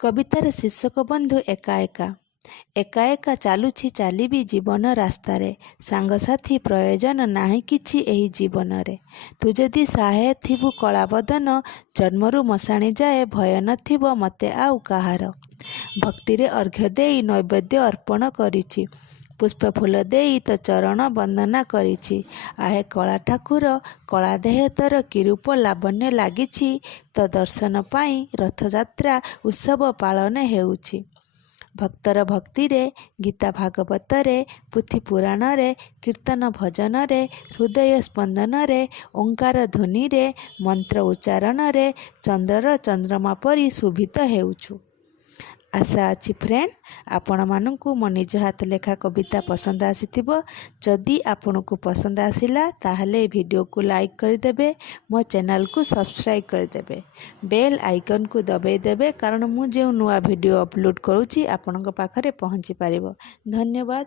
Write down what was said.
कवितार शीर्षक बंधु एका एका एका एका चालुछि चालिबी जीवन रास्तारे सांगसाथी प्रयोजन नाही किछि एही जीवन रे तू जदि साहे थिबु कला बदन जन्मरु मशाणी जाए भय नथिबो मते आउ काहार भक्ति रे अर्घ्य देई नैवेद्य अर्पण करिछि पुष्प फूल देई तो चरण वंदना करिछि आहे कला ठाकुर कला देह तोर कि रूप लावण्य लागिछि तो दर्शन पाई रथयात्रा उत्सव पालन हेउछि भक्तर भक्ति रे गीता भागवत रे पुथि पुराण रे कीर्तन भजन रे हृदय स्पंदन रे ओंकार ध्वनि रे मंत्र उच्चारण रे चंद्रर चंद्रमा परी शोभित हेउछु। आशा अच्छी फ्रेंड आपण मानू मो निज हाथ लेखा कविता पसंद आसीथिबो। जदि आपण को पसंद आसिला ताहले वीडियो को लाइक करदेबे, मो चैनल को सब्सक्राइब करदेबे, बेल आइकन को दबाई देबे कारण मु जो नुआ वीडियो अपलोड करूची आपण पाखरे पहुँची पारिबो। धन्यवाद।